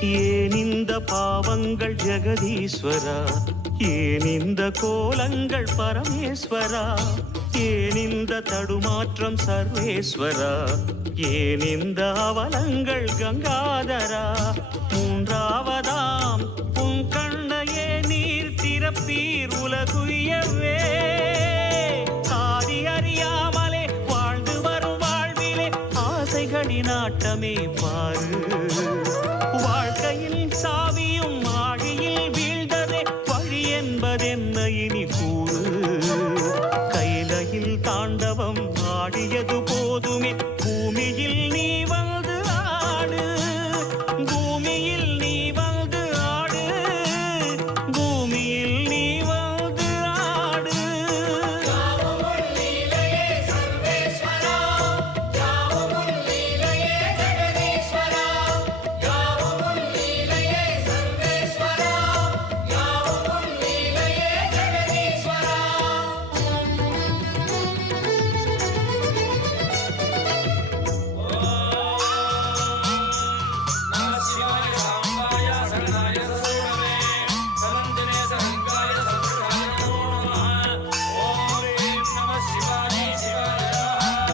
ஏன் இந்த பாவங்கள் ஜெகதீஸ்வரா, ஏன் இந்த கோலங்கள் பரமேஸ்வரா, ஏன் இந்த தடுமாற்றம் சர்வேஸ்வரா, ஏன் இந்த அவலங்கள் கங்காதரா.